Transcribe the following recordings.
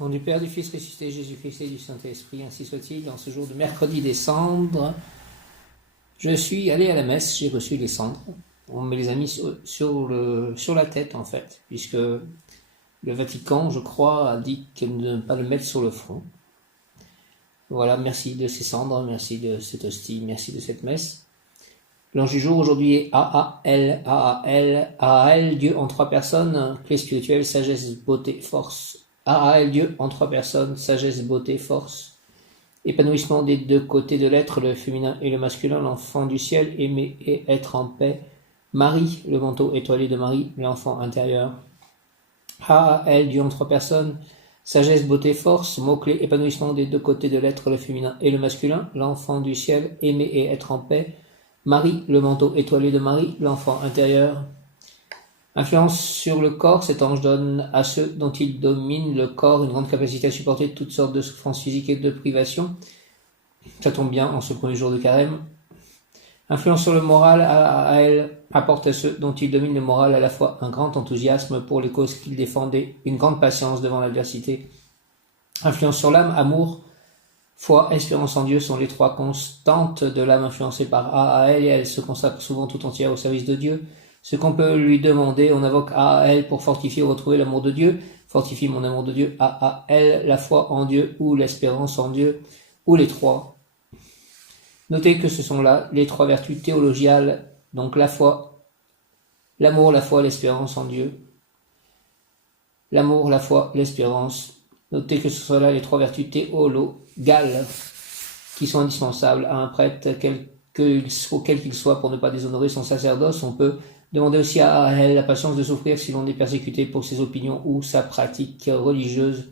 Au nom du Père, du Fils ressuscité, Jésus-Christ et du Saint-Esprit, ainsi soit-il. En ce jour de mercredi des cendres, je suis allé à la messe, j'ai reçu les cendres. On me les a mis sur la tête, en fait, puisque le Vatican, je crois, a dit de ne pas le mettre sur le front. Voilà, merci de ces cendres, merci de cette hostie, merci de cette messe. L'ange du jour aujourd'hui est AAL, AAL, AAL, Dieu en trois personnes, clé spirituelle, sagesse, beauté, force. AAL, Dieu en trois personnes, sagesse, beauté, force. Épanouissement des deux côtés de l'être, le féminin et le masculin, l'enfant du ciel, aimer et être en paix. Marie, le manteau étoilé de Marie, l'enfant intérieur. AAL, Dieu en trois personnes, sagesse, beauté, force, mot-clé, épanouissement des deux côtés de l'être, le féminin et le masculin, l'enfant du ciel, aimer et être en paix. Marie, le manteau étoilé de Marie, l'enfant intérieur. Influence sur le corps, cet ange donne à ceux dont il domine le corps une grande capacité à supporter toutes sortes de souffrances physiques et de privations. Ça tombe bien en ce premier jour de carême. Influence sur le moral, à elle apporte à ceux dont il domine le moral à la fois un grand enthousiasme pour les causes qu'ils défendent et une grande patience devant l'adversité. Influence sur l'âme, amour, foi, espérance en Dieu sont les trois constantes de l'âme influencée par AAL et elle se consacre souvent tout entière au service de Dieu. Ce qu'on peut lui demander, on invoque AAL pour fortifier ou retrouver l'amour de Dieu. Fortifie mon amour de Dieu, AAL, la foi en Dieu ou l'espérance en Dieu, ou les trois. Notez que ce sont là les trois vertus théologiales, donc la foi, l'amour, la foi, l'espérance en Dieu. L'amour, la foi, l'espérance. Notez que ce sont là les trois vertus théologales qui sont indispensables à un prêtre, quel qu'il soit, pour ne pas déshonorer son sacerdoce. On peut demander aussi à elle la patience de souffrir si l'on est persécuté pour ses opinions ou sa pratique religieuse,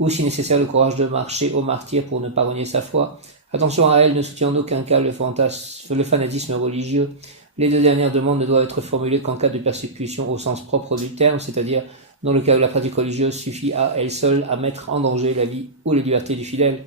ou si nécessaire le courage de marcher au martyr pour ne pas renier sa foi. Attention à elle ne soutient en aucun cas le fanatisme religieux. Les deux dernières demandes ne doivent être formulées qu'en cas de persécution au sens propre du terme, c'est-à-dire dans le cas où la pratique religieuse suffit à elle seule à mettre en danger la vie ou les libertés du fidèle.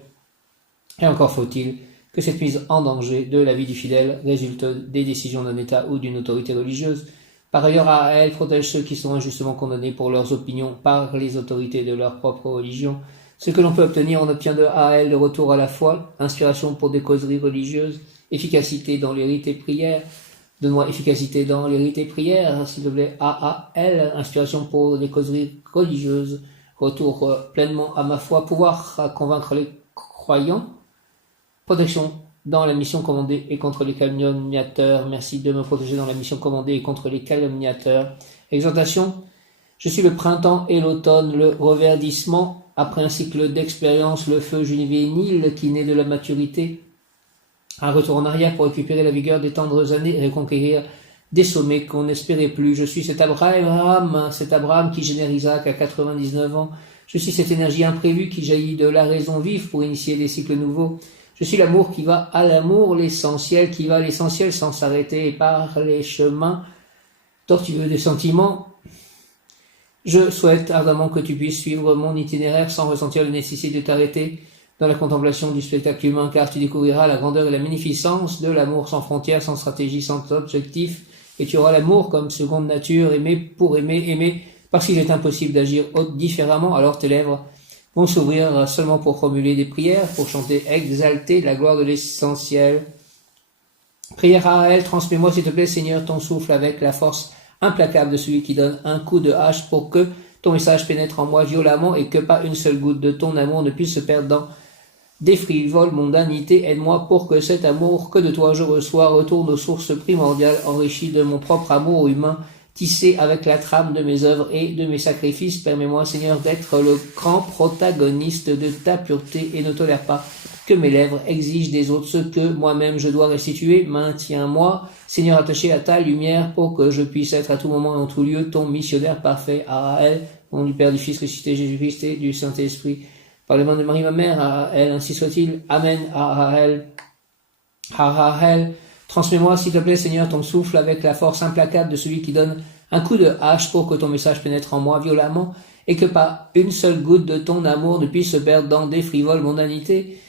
Et encore faut-il que cette mise en danger de la vie du fidèle résulte des décisions d'un État ou d'une autorité religieuse. Par ailleurs, elle protège ceux qui sont injustement condamnés pour leurs opinions par les autorités de leur propre religion. Ce que l'on peut obtenir, on obtient de AAL le retour à la foi, inspiration pour des causeries religieuses, efficacité dans les rites et prières. Donne-moi efficacité dans les rites et prières, s'il te plaît. AAL, inspiration pour des causeries religieuses, retour pleinement à ma foi, pouvoir à convaincre les croyants, protection dans la mission commandée et contre les calomniateurs. Merci de me protéger dans la mission commandée et contre les calomniateurs. Exhortation. Je suis le printemps et l'automne, le reverdissement. Après un cycle d'expérience, le feu juvénile qui naît de la maturité. Un retour en arrière pour récupérer la vigueur des tendres années et reconquérir des sommets qu'on n'espérait plus. Je suis cet Abraham qui génère Isaac à 99 ans. Je suis cette énergie imprévue qui jaillit de la raison vive pour initier des cycles nouveaux. Je suis l'amour qui va à l'amour, l'essentiel qui va à l'essentiel sans s'arrêter par les chemins tortueux des sentiments. Je souhaite ardemment que tu puisses suivre mon itinéraire sans ressentir la nécessité de t'arrêter dans la contemplation du spectacle humain, car tu découvriras la grandeur et la magnificence de l'amour sans frontières, sans stratégie, sans objectif, et tu auras l'amour comme seconde nature, aimer pour aimer, parce qu'il est impossible d'agir différemment, alors tes lèvres vont s'ouvrir seulement pour formuler des prières, pour chanter exalter la gloire de l'essentiel. Prière à elle, transmets-moi s'il te plaît, Seigneur, ton souffle avec la force implacable de celui qui donne un coup de hache pour que ton message pénètre en moi violemment et que pas une seule goutte de ton amour ne puisse se perdre dans des frivoles mondanités. Aide-moi pour que cet amour que de toi je reçois retourne aux sources primordiales, enrichi de mon propre amour humain, tissé avec la trame de mes œuvres et de mes sacrifices. Permets-moi, Seigneur, d'être le grand protagoniste de ta pureté et ne tolère pas que mes lèvres exigent des autres ce que moi-même je dois restituer. Maintiens-moi, Seigneur, attaché à ta lumière pour que je puisse être à tout moment et en tout lieu ton missionnaire parfait. AAL, au nom du Père, du Fils ressuscité, Jésus-Christ et du Saint-Esprit. Par les mains de Marie, ma mère, AAL, ainsi soit-il. Amen. AAL. AAL. Transmets-moi, s'il te plaît, Seigneur, ton souffle avec la force implacable de celui qui donne un coup de hache pour que ton message pénètre en moi violemment et que pas une seule goutte de ton amour ne puisse se perdre dans des frivoles mondanités.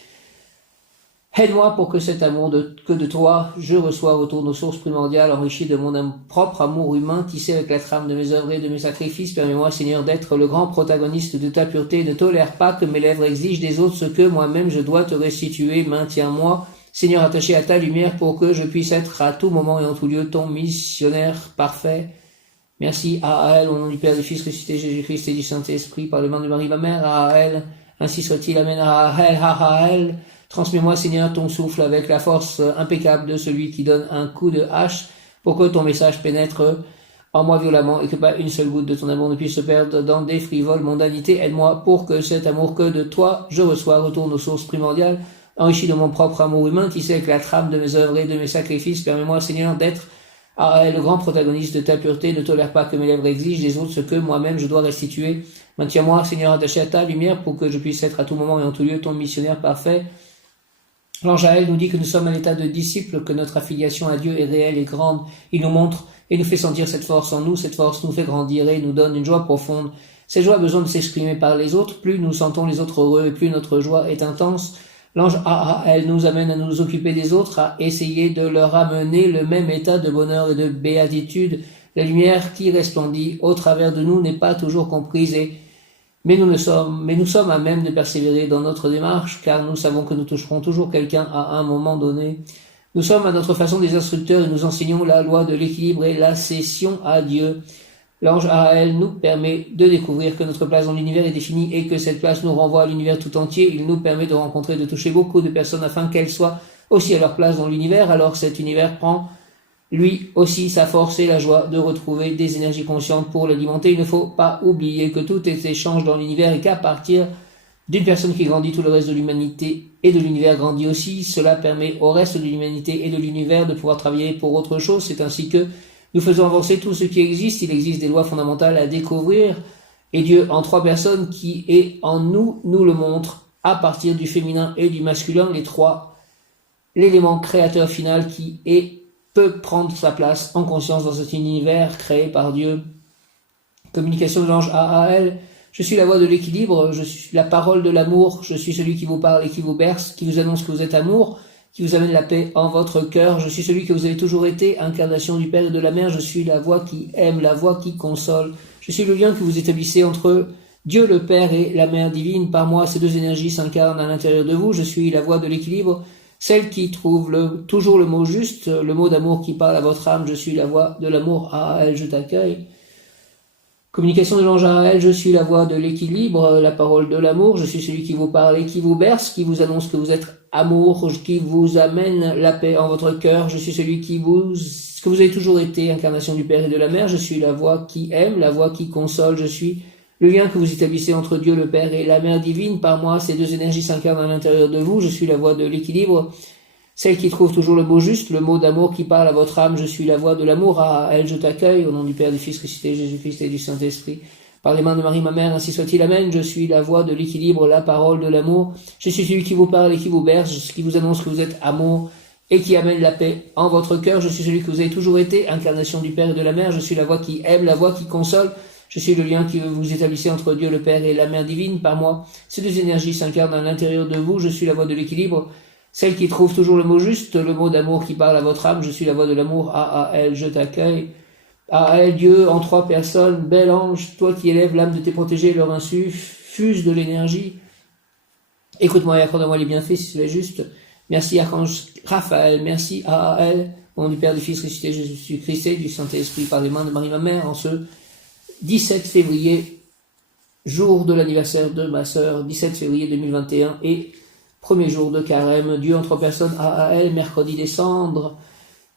Aide-moi pour que cet amour que de toi je reçois retourne aux sources primordiales, enrichi de mon propre amour humain, tissé avec la trame de mes œuvres et de mes sacrifices. Permets-moi, Seigneur, d'être le grand protagoniste de ta pureté. Ne tolère pas que mes lèvres exigent des autres ce que moi-même je dois te restituer. Maintiens-moi, Seigneur, attaché à ta lumière pour que je puisse être à tout moment et en tout lieu ton missionnaire parfait. Merci à elle, au nom du Père, du Fils ressuscité, Jésus-Christ et du Saint-Esprit, par les mains de Marie, ma mère, à elle, ainsi soit-il, amen, à elle. Transmets-moi, Seigneur, ton souffle avec la force impeccable de celui qui donne un coup de hache pour que ton message pénètre en moi violemment et que pas une seule goutte de ton amour ne puisse se perdre dans des frivoles mondanités. Aide-moi pour que cet amour que de toi je reçois retourne aux sources primordiales, enrichi de mon propre amour humain, tissé avec la trame de mes œuvres et de mes sacrifices. Permets-moi, Seigneur, d'être le grand protagoniste de ta pureté. Ne tolère pas que mes lèvres exigent des autres ce que moi-même je dois restituer. Maintiens-moi, Seigneur, attaché à ta lumière pour que je puisse être à tout moment et en tout lieu ton missionnaire parfait. L'ange Jaël nous dit que nous sommes à l'état de disciples, que notre affiliation à Dieu est réelle et grande. Il nous montre et nous fait sentir cette force en nous. Cette force nous fait grandir et nous donne une joie profonde. Cette joie a besoin de s'exprimer par les autres. Plus nous sentons les autres heureux et plus notre joie est intense. L'ange Jaël nous amène à nous occuper des autres, à essayer de leur amener le même état de bonheur et de béatitude. La lumière qui resplendit au travers de nous n'est pas toujours comprise mais nous sommes à même de persévérer dans notre démarche, car nous savons que nous toucherons toujours quelqu'un à un moment donné. Nous sommes à notre façon des instructeurs et nous enseignons la loi de l'équilibre et la cession à Dieu. L'ange Jaël nous permet de découvrir que notre place dans l'univers est définie et que cette place nous renvoie à l'univers tout entier. Il nous permet de rencontrer, de toucher beaucoup de personnes afin qu'elles soient aussi à leur place dans l'univers. Alors cet univers prend lui aussi sa force et la joie de retrouver des énergies conscientes pour l'alimenter. Il ne faut pas oublier que tout est échange dans l'univers et qu'à partir d'une personne qui grandit, tout le reste de l'humanité et de l'univers grandit aussi. Cela permet au reste de l'humanité et de l'univers de pouvoir travailler pour autre chose. C'est ainsi que nous faisons avancer tout ce qui existe. Il existe des lois fondamentales à découvrir et Dieu en trois personnes qui est en nous, nous le montre à partir du féminin et du masculin, les trois, l'élément créateur final qui peut prendre sa place en conscience dans cet univers créé par Dieu. Communication de l'ange Jaël. Je suis la voix de l'équilibre, je suis la parole de l'amour, je suis celui qui vous parle et qui vous berce, qui vous annonce que vous êtes amour, qui vous amène la paix en votre cœur. Je suis celui que vous avez toujours été, incarnation du Père et de la Mère. Je suis la voix qui aime, la voix qui console. Je suis le lien que vous établissez entre Dieu le Père et la Mère divine. Par moi, ces deux énergies s'incarnent à l'intérieur de vous. Je suis la voix de l'équilibre, celle qui trouve toujours le mot juste, le mot d'amour qui parle à votre âme. Je suis la voix de l'amour. Jaël, je t'accueille. Communication de l'ange Jaël, je suis la voix de l'équilibre, la parole de l'amour. Je suis celui qui vous parle et qui vous berce, qui vous annonce que vous êtes amour, qui vous amène la paix en votre cœur. Je suis celui que vous avez toujours été, incarnation du Père et de la Mère. Je suis la voix qui aime, la voix qui console. Je suis le lien que vous établissez entre Dieu le Père et la Mère divine. Par moi, ces deux énergies s'incarnent à l'intérieur de vous. Je suis la voix de l'équilibre, celle qui trouve toujours le mot juste, le mot d'amour qui parle à votre âme. Je suis la voix de l'amour. Jaël, je t'accueille, au nom du Père, du Fils ressuscité, Jésus-Christ et du Saint-Esprit. Par les mains de Marie, ma mère, ainsi soit-il, amen. Je suis la voix de l'équilibre, la parole de l'amour. Je suis celui qui vous parle et qui vous berce, qui vous annonce que vous êtes amour et qui amène la paix en votre cœur. Je suis celui que vous avez toujours été, incarnation du Père et de la Mère. Je suis la voix qui aime, la voix qui console. Je suis le lien que vous établissez entre Dieu le Père et la Mère divine. Par moi, ces deux énergies s'incarnent à l'intérieur de vous. Je suis la voix de l'équilibre, celle qui trouve toujours le mot juste, le mot d'amour qui parle à votre âme. Je suis la voix de l'amour. Jaël, je t'accueille. Jaël, Dieu en trois personnes, bel ange, toi qui élèves l'âme de tes protégés, leur infuse de l'énergie. Écoute-moi et accorde-moi les bienfaits si c'est juste. Merci Archange Raphaël, merci Jaël, au nom du Père, du Fils ressuscité, Jésus-Christ et du Saint-Esprit, par les mains de Marie ma mère, en ce 17 février, jour de l'anniversaire de ma sœur, 17 février 2021, et premier jour de carême. Dieu en trois personnes, Jaël, mercredi des cendres.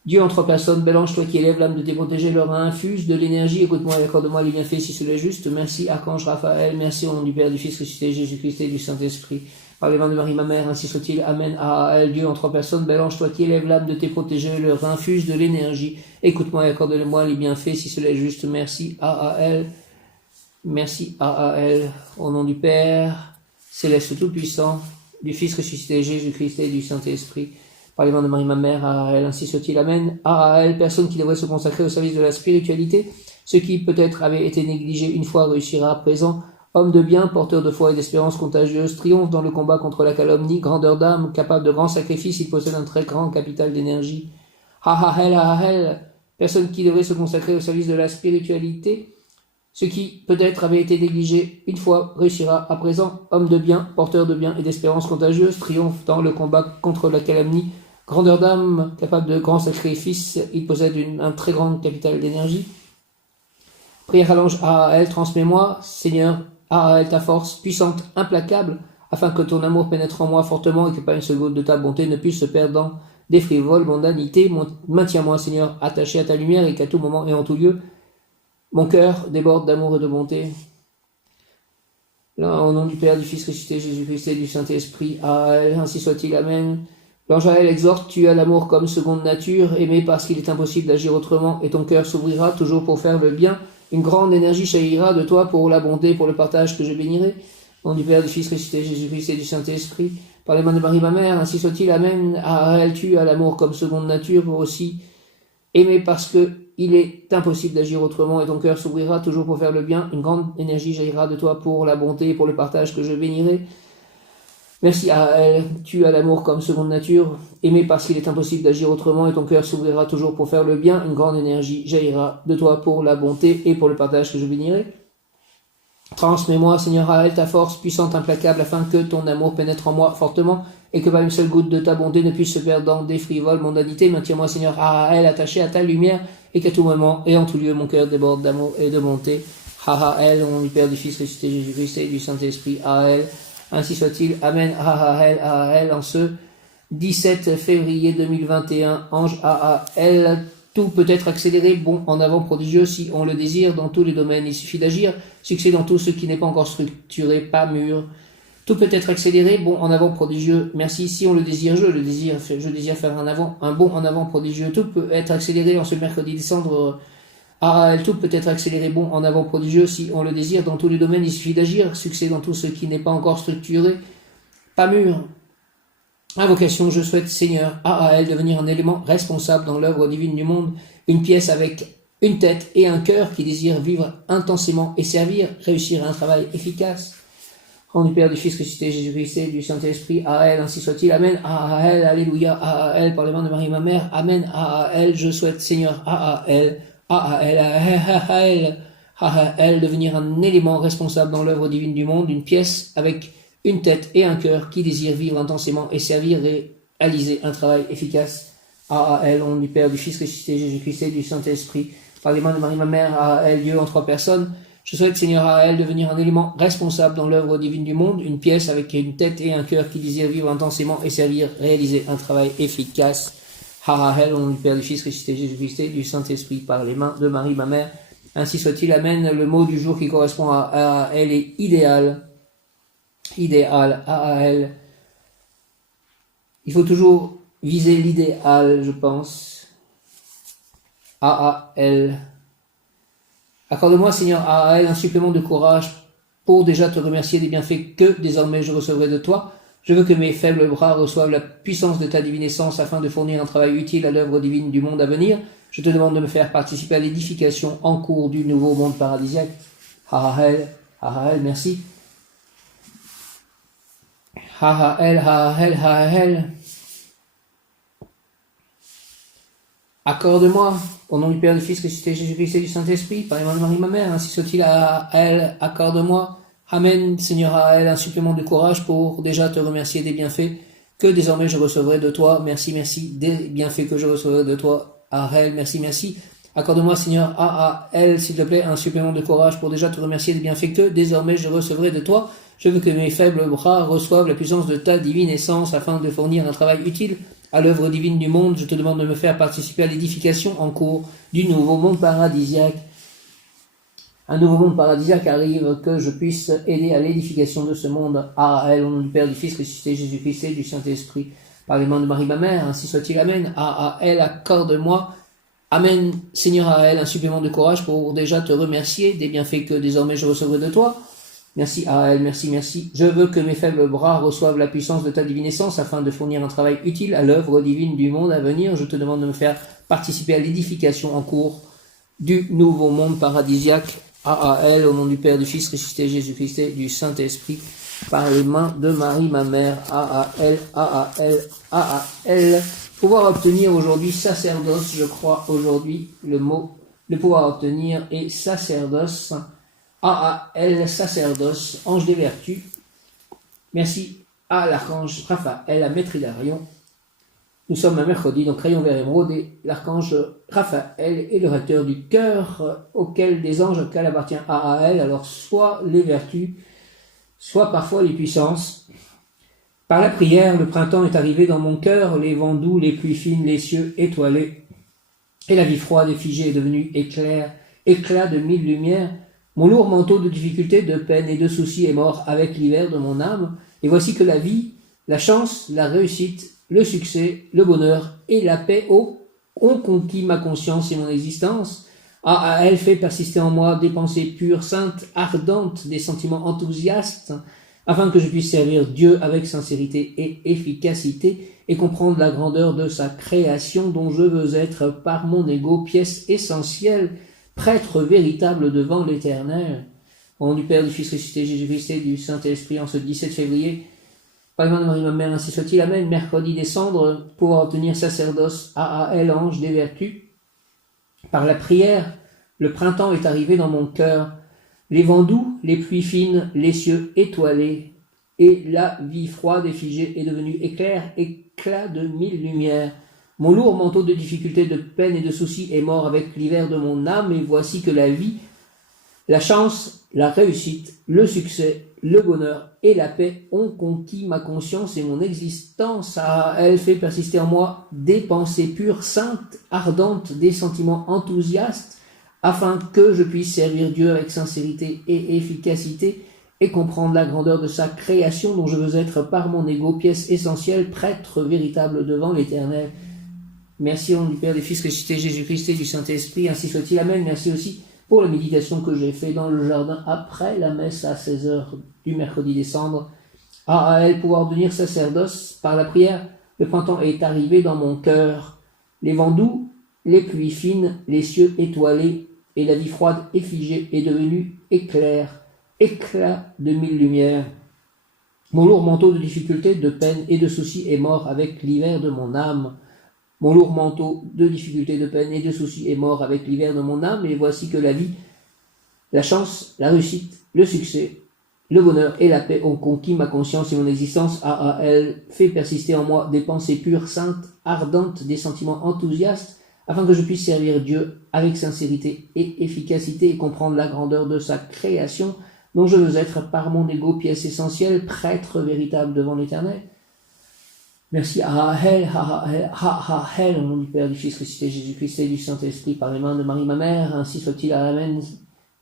Dieu en trois personnes, bel ange, toi qui élèves l'âme de tes protégés, leur infuse de l'énergie. Écoute-moi et accorde-moi les bienfaits si cela est juste. Merci Archange Raphaël, merci au nom du Père, du Fils ressuscité, Jésus-Christ et du Saint-Esprit. Par les mains de Marie ma mère, ainsi soit-il, amen. Jaël, Dieu en trois personnes, bel ange, toi qui élèves l'âme de tes protégés, leur infuse de l'énergie. Écoute-moi et accorde-moi les bienfaits si cela est juste. Merci Jaël, merci Jaël, au nom du Père céleste tout-puissant, du Fils ressuscité, Jésus-Christ et du Saint-Esprit. Par les mains de Marie ma mère, Jaël, ainsi soit-il, amen. Jaël, personne qui devrait se consacrer au service de la spiritualité, ce qui peut-être avait été négligé une fois réussira à présent. homme de bien, porteur de foi et d'espérance contagieuse, triomphe dans le combat contre la calomnie, grandeur d'âme, capable de grands sacrifices, il possède un très grand capital d'énergie. Ha, personne qui devrait se consacrer au service de la spiritualité, ce qui peut-être avait été négligé une fois réussira à présent. Homme de bien, porteur de bien et d'espérance contagieuse, triomphe dans le combat contre la calomnie, grandeur d'âme, capable de grands sacrifices, il possède un très grand capital d'énergie. Prière à l'ange Ahael, transmets-moi, Seigneur, Ahael, ta force puissante, implacable, afin que ton amour pénètre en moi fortement et que pas une seule goutte de ta bonté ne puisse se perdre dans des frivoles mondanités. Maintiens-moi, Seigneur, attaché à ta lumière et qu'à tout moment et en tout lieu, mon cœur déborde d'amour et de bonté. Là, au nom du Père, du Fils ressuscité, Jésus-Christ et du Saint-Esprit, Ahael, ainsi soit-il, Amen. L'ange Ahael exhorte, tu as l'amour comme seconde nature, aimé parce qu'il est impossible d'agir autrement, et ton cœur s'ouvrira toujours pour faire le bien. Une grande énergie jaillira de toi pour la bonté, pour le partage que je bénirai. Au nom du Père, du Fils ressuscité, Jésus-Christ et du Saint-Esprit, par les mains de Marie, ma mère, ainsi soit-il, Amen. Ahael, tu as l'amour comme seconde nature, aussi, aimé parce que il est impossible d'agir autrement, et ton cœur s'ouvrira toujours pour faire le bien. Une grande énergie jaillira de toi pour la bonté et pour le partage que je bénirai. Merci Ahael, tu as l'amour comme seconde nature, aimé parce qu'il est impossible d'agir autrement et ton cœur s'ouvrira toujours pour faire le bien, une grande énergie jaillira de toi pour la bonté et pour le partage que je bénirai. Transmets-moi, Seigneur Ahael, ta force puissante, implacable, afin que ton amour pénètre en moi fortement et que pas une seule goutte de ta bonté ne puisse se perdre dans des frivoles mondanités. Maintiens-moi, Seigneur Ahael, attaché à ta lumière et qu'à tout moment et en tout lieu mon cœur déborde d'amour et de bonté. Ahael, au nom du Père, du Fils ressuscité, Jésus-Christ et du Saint-Esprit, Ahael. Ainsi soit-il. Amen. Ahael, en ce 17 février 2021, ange Ahael, tout peut être accéléré, bon, en avant, prodigieux, si on le désire, dans tous les domaines. Il suffit d'agir, succès dans tout ce qui n'est pas encore structuré, pas mûr. Tout peut être accéléré, bon, en avant, prodigieux. Merci, si on le désire, je désire faire un bon en avant, prodigieux. Tout peut être accéléré en ce mercredi décembre. Ahael, tout peut être accéléré, bon, en avant, prodigieux, si on le désire, dans tous les domaines, il suffit d'agir, succès dans tout ce qui n'est pas encore structuré, pas mûr. Invocation, je souhaite, Seigneur, Ahael, devenir un élément responsable dans l'œuvre divine du monde, une pièce avec une tête et un cœur qui désire vivre intensément et servir, réussir un travail efficace. Au nom du Père, du Fils ressuscité, Jésus-Christ et du Saint-Esprit, Ahael, ainsi soit-il, Amen, Ahael, Alléluia, Ahael, par les mains de Marie, ma mère, Amen, Ahael, je souhaite, Seigneur, Ahael, devenir un élément responsable dans l'œuvre divine du monde, une pièce avec une tête et un cœur qui désire vivre intensément et servir et réaliser un travail efficace. Ahael, au nom du Père, du Fils ressuscité, Jésus-Christ et du Saint-Esprit, par les mains de Marie, ma mère, Ahael, Dieu en trois personnes. Je souhaite, Seigneur Ahael, devenir un élément responsable dans l'œuvre divine du monde, une pièce avec une tête et un cœur qui désire vivre intensément et servir, réaliser un travail efficace. Ahael, au nom du Père, du Fils ressuscité, Jésus-Christ et du Saint-Esprit, par les mains de Marie, ma mère. Ainsi soit-il, Amen. Le mot du jour qui correspond à Ahael est idéal. Idéal, Ahael. Il faut toujours viser l'idéal, je pense. Ahael. Accorde-moi, Seigneur Ahael, un supplément de courage pour déjà te remercier des bienfaits que désormais je recevrai de toi. Je veux que mes faibles bras reçoivent la puissance de ta divine essence afin de fournir un travail utile à l'œuvre divine du monde à venir. Je te demande de me faire participer à l'édification en cours du nouveau monde paradisiaque. Ahael, Ahael, merci. Ahael, Ahael, Ahael. Accorde-moi, au nom du Père, du Fils ressuscité, Jésus-Christ et du Saint-Esprit, par les mains de Marie, ma mère, ainsi soit-il, Ahael, accorde-moi. Amen, Seigneur Ahael, un supplément de courage pour déjà te remercier des bienfaits que désormais je recevrai de toi. Merci, merci, des bienfaits que je recevrai de toi. Ahael, merci, merci. Accorde-moi, Seigneur Ahael, s'il te plaît, un supplément de courage pour déjà te remercier des bienfaits que désormais je recevrai de toi. Je veux que mes faibles bras reçoivent la puissance de ta divine essence afin de fournir un travail utile à l'œuvre divine du monde. Je te demande de me faire participer à l'édification en cours du nouveau monde paradisiaque. Un nouveau monde paradisiaque arrive, que je puisse aider à l'édification de ce monde. Ahael, au nom du Père, du Fils ressuscité, Jésus-Christ et du Saint-Esprit, par les mains de Marie, ma mère, ainsi soit-il, Amen. Ahael, accorde-moi, Amen, Seigneur Ahael, un supplément de courage pour déjà te remercier des bienfaits que désormais je recevrai de toi. Merci Ahael, merci, merci. Je veux que mes faibles bras reçoivent la puissance de ta divine essence afin de fournir un travail utile à l'œuvre divine du monde à venir. Je te demande de me faire participer à l'édification en cours du nouveau monde paradisiaque. A.A.L. au nom du Père, du Fils ressuscité, Jésus-Christ et du Saint-Esprit, par les mains de Marie, ma mère, A.A.L., A.A.L., A.A.L. Pouvoir obtenir aujourd'hui sacerdoce, je crois aujourd'hui le mot, le pouvoir obtenir est sacerdoce, A.A.L., sacerdoce, ange des vertus. Merci à l'archange Raphaël, à Maître Hilarion. Nous sommes un mercredi, donc rayon vert émeraude, et l'archange Raphaël est le recteur du cœur auquel des anges auxquels appartient A.A.L. Alors soit les vertus, soit parfois les puissances. Par la prière, le printemps est arrivé dans mon cœur, les vents doux, les pluies fines, les cieux étoilés, et la vie froide et figée est devenue éclair, éclat de mille lumières. Mon lourd manteau de difficultés, de peines et de soucis est mort avec l'hiver de mon âme, et voici que la vie, la chance, la réussite, le succès, le bonheur et la paix ont conquis ma conscience et mon existence. A.A.L. fait persister en moi des pensées pures, saintes, ardentes, des sentiments enthousiastes, afin que je puisse servir Dieu avec sincérité et efficacité et comprendre la grandeur de sa création dont je veux être par mon ego pièce essentielle, prêtre véritable devant l'Éternel. Au nom du Père, du Fils ressuscité, Jésus-Christ et du Saint-Esprit, en ce 17 février, par les mains de Marie, ma mère, ainsi soit-il. Amen. Mercredi des cendres, pour obtenir sacerdoce, A.A.L., ange des vertus. Par la prière, le printemps est arrivé dans mon cœur. Les vents doux, les pluies fines, les cieux étoilés, et la vie froide et figée est devenue éclair, éclat de mille lumières. Mon lourd manteau de difficultés, de peines et de soucis est mort avec l'hiver de mon âme, et voici que la vie, la chance, la réussite, le succès, le bonheur et la paix ont conquis ma conscience et mon existence. A.A.L. fait persister en moi des pensées pures, saintes, ardentes, des sentiments enthousiastes, afin que je puisse servir Dieu avec sincérité et efficacité et comprendre la grandeur de sa création dont je veux être par mon ego pièce essentielle, prêtre véritable devant l'Éternel. Merci au nom du Père, du Fils ressuscité, Jésus-Christ et du Saint-Esprit, ainsi soit-il. Amen. Merci aussi pour la méditation que j'ai fait dans le jardin après la messe à 16h du mercredi des cendres. A.A.L. pouvoir devenir sacerdoce. Par la prière, le printemps est arrivé dans mon cœur. Les vents doux, les pluies fines, les cieux étoilés, et la vie froide et figée est devenue éclair, éclat de mille lumières. Mon lourd manteau de difficultés, de peines et de soucis est mort avec l'hiver de mon âme. Mon lourd manteau de difficultés, de peines et de soucis est mort avec l'hiver de mon âme, et voici que la vie, la chance, la réussite, le succès, le bonheur et la paix ont conquis ma conscience et mon existence. A.A.L. fait persister en moi des pensées pures, saintes, ardentes, des sentiments enthousiastes, afin que je puisse servir Dieu avec sincérité et efficacité et comprendre la grandeur de sa création, dont je veux être par mon ego pièce essentielle, prêtre véritable devant l'Éternel. Merci A.A.L., A.A.L., A.A.L., au nom du Père, du Fils ressuscité, Jésus-Christ et du Saint-Esprit, par les mains de Marie, ma mère, ainsi soit-il. Amen.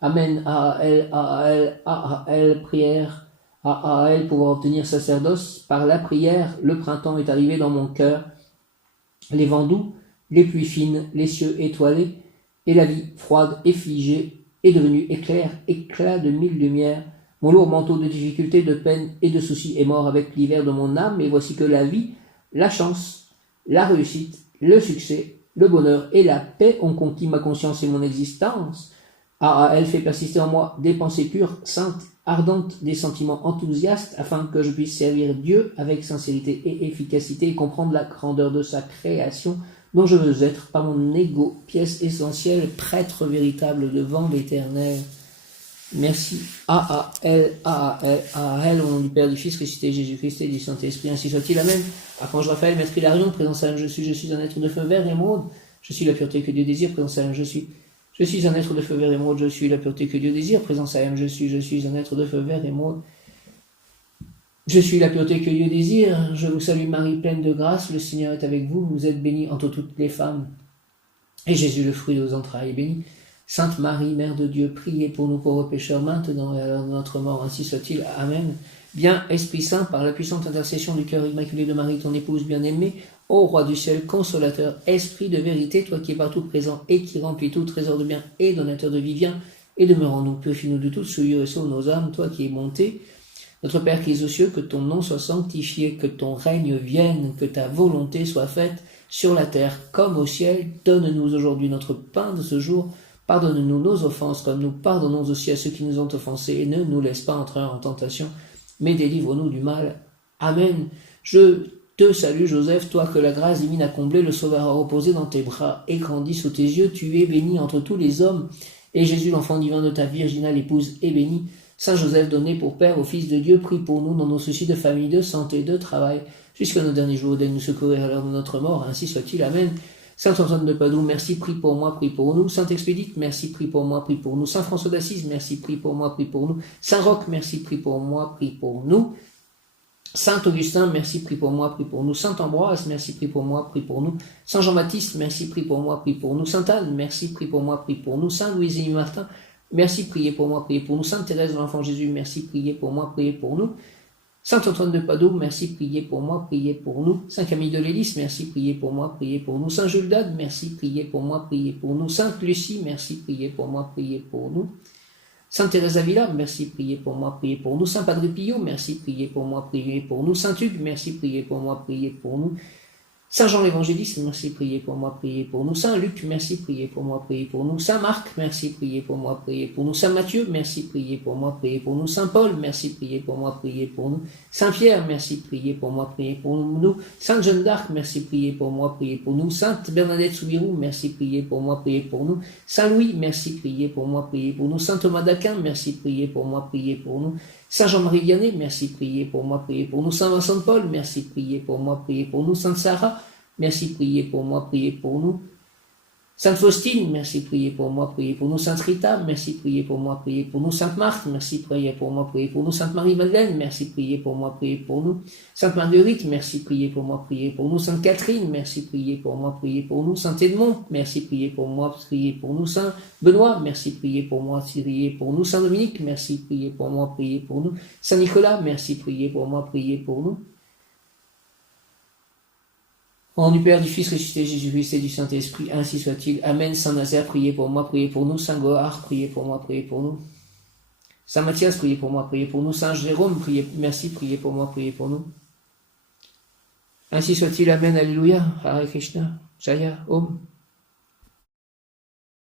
Amen. A.A.L., A.A.L., A.A.L., prière. A.A.L., pouvoir obtenir sacerdoce. Par la prière, le printemps est arrivé dans mon cœur. Les vents doux, les pluies fines, les cieux étoilés, et la vie froide et figée est devenue éclair, éclat de mille lumières. Mon lourd manteau de difficultés, de peines et de soucis est mort avec l'hiver de mon âme, et voici que la vie, la chance, la réussite, le succès, le bonheur et la paix ont conquis ma conscience et mon existence. A.A.L. fait persister en moi des pensées pures, saintes, ardentes, des sentiments enthousiastes, afin que je puisse servir Dieu avec sincérité et efficacité et comprendre la grandeur de sa création, dont je veux être par mon ego, pièce essentielle, prêtre véritable devant l'Éternel. Merci. A.A.L., A.A.L., A.A.L., au nom du Père, du Fils ressuscité, Jésus-Christ et du Saint-Esprit, ainsi soit-il. Amen. Archange Raphaël, Maître Hilarion, présent Salem, je suis un être de feu vert émeraude, je suis la pureté que Dieu désire, présent Salem, je suis un être de feu vert émeraude, je suis la pureté que Dieu désire, présent Salem, je suis un être de feu vert émeraude, je suis la pureté que Dieu désire. Je vous salue Marie, pleine de grâce, le Seigneur est avec vous, vous êtes bénie entre toutes les femmes, et Jésus, le fruit de vos entrailles, est béni. Sainte Marie, Mère de Dieu, priez pour nous pauvres pécheurs, maintenant et à l'heure de notre mort, ainsi soit-il. Amen. Bien, Esprit Saint, par la puissante intercession du cœur immaculé de Marie, ton épouse bien-aimée, ô Roi du ciel, consolateur, Esprit de vérité, toi qui es partout présent et qui remplis tout trésor de bien et donateur de vie, viens et demeure en nous, purifie-nous de toute souillure et sauve nos âmes, toi qui es monté. Notre Père qui es aux cieux, que ton nom soit sanctifié, que ton règne vienne, que ta volonté soit faite sur la terre comme au ciel. Donne-nous aujourd'hui notre pain de ce jour. Pardonne-nous nos offenses, comme nous pardonnons aussi à ceux qui nous ont offensés, et ne nous laisse pas entrer en tentation, mais délivre-nous du mal. Amen. Je te salue, Joseph, toi que la grâce divine a comblé, le Sauveur a reposé dans tes bras et grandi sous tes yeux. Tu es béni entre tous les hommes, et Jésus, l'enfant divin de ta virginale épouse, est béni. Saint Joseph, donné pour Père au Fils de Dieu, prie pour nous dans nos soucis de famille, de santé, de travail, jusqu'à nos derniers jours, daigne nous secourir à l'heure de notre mort, ainsi soit-il. Amen. Saint Antoine de Padoue, merci, prie pour moi, prie pour nous. Saint Expédite, merci, prie pour moi, prie pour nous. Saint François d'Assise, merci, prie pour moi, prie pour nous. Saint Roch, merci, prie pour moi, prie pour nous. Saint Augustin, merci, prie pour moi, prie pour nous. Saint Ambroise, merci, prie pour moi, prie pour nous. Saint Jean-Baptiste, merci, prie pour moi, prie pour nous. Sainte Anne, merci, prie pour moi, prie pour nous. Saint Louis-Émile Martin, merci, priez pour moi, priez pour nous. Sainte Thérèse de l'Enfant Jésus, merci, priez pour moi, priez pour nous. Saint Antoine de Padoue, merci, priez pour moi, priez pour nous. Saint Camille de l'Hélice, merci, priez pour moi, priez pour nous. Saint Jules d'Agde, merci, priez pour moi, priez pour nous. Sainte Lucie, merci, priez pour moi, priez pour nous. Sainte Thérèse d'Avila, merci, priez pour moi, priez pour nous. Saint Padre Pio, merci, priez pour moi, priez pour nous. Saint Hugues, merci, priez pour moi, priez pour nous. Saint Jean l'Évangéliste, merci, priez pour moi, priez pour nous. Saint Luc, merci, priez pour moi, priez pour nous. Saint Marc, merci, priez pour moi, priez pour nous. Saint Matthieu, merci, priez pour moi, priez pour nous. Saint Paul, merci, priez pour moi, priez pour nous. Saint Pierre, merci, priez pour moi, priez pour nous. Sainte Jeanne d'Arc, merci, priez pour moi, priez pour nous. Sainte Bernadette Soubirous, merci, priez pour moi, priez pour nous. Saint Louis, merci, priez pour moi, priez pour nous. Saint Thomas d'Aquin, merci, priez pour moi, priez pour nous. Saint Jean-Marie Vianney, merci, priez pour moi, priez pour nous. Saint Vincent de Paul, merci, priez pour moi, priez pour nous. Sainte Sarah, merci, priez pour moi, priez pour nous. Sainte Faustine, merci, priez pour moi, priez pour nous. Sainte Rita, merci, priez pour moi, priez pour nous. Sainte Marthe, merci, priez pour moi, priez pour nous. Sainte Marie-Madeleine, merci, priez pour moi, priez pour nous. Sainte Marguerite, merci, priez pour moi, priez pour nous. Sainte Catherine, merci, priez pour moi, priez pour nous. Saint Edmond, merci, priez pour moi, priez pour nous. Saint Benoît, merci, priez pour moi, priez pour nous. Saint Dominique, merci, priez pour moi, priez pour nous. Saint Nicolas, merci, priez pour moi, priez pour nous. Au nom du Père, du Fils ressuscité, Jésus-Christ et du Saint-Esprit, ainsi soit-il. Amen. Saint Nazaire, priez pour moi, priez pour nous. Saint Goard, priez pour moi, priez pour nous. Saint Matthias, priez pour moi, priez pour nous. Saint Jérôme, merci, priez pour moi, priez pour nous. Ainsi soit-il. Amen. Alléluia. Hare Krishna. Jaya. Om.